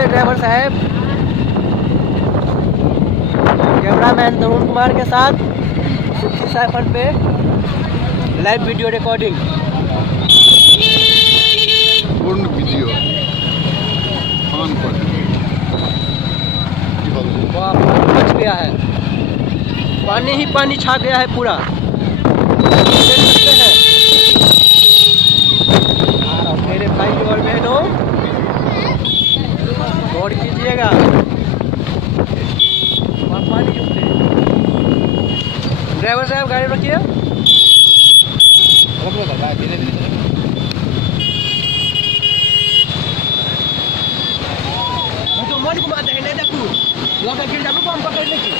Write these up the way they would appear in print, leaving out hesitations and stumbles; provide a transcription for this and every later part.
से ड्राइवर साहब, कैमरामैन तरुण कुमार के साथ सुखी साइफन पे लाइव वीडियो रिकॉर्डिंग, पूर्ण वीडियो ऑन पर बच गया है, पानी ही पानी छा गया है पूरा, देख सकते हैं। मेरे भाई और बहनों गौर कीजिएगा, वहाँ पानी जुटते। ड्राइवर साहब गाड़ी रखिए, धीरे धीरे। तो मन घुमाते हैं, नहीं देखू लगा गिर जाए तो हम पकड़ लेंगे।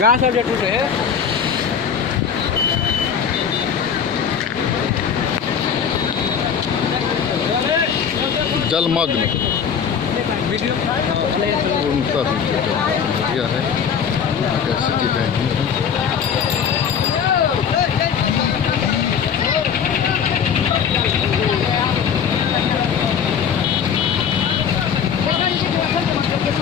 गाँव सब जो टूटे हैं, जलमग्न वीडियो पूर्णतः है, कैसे की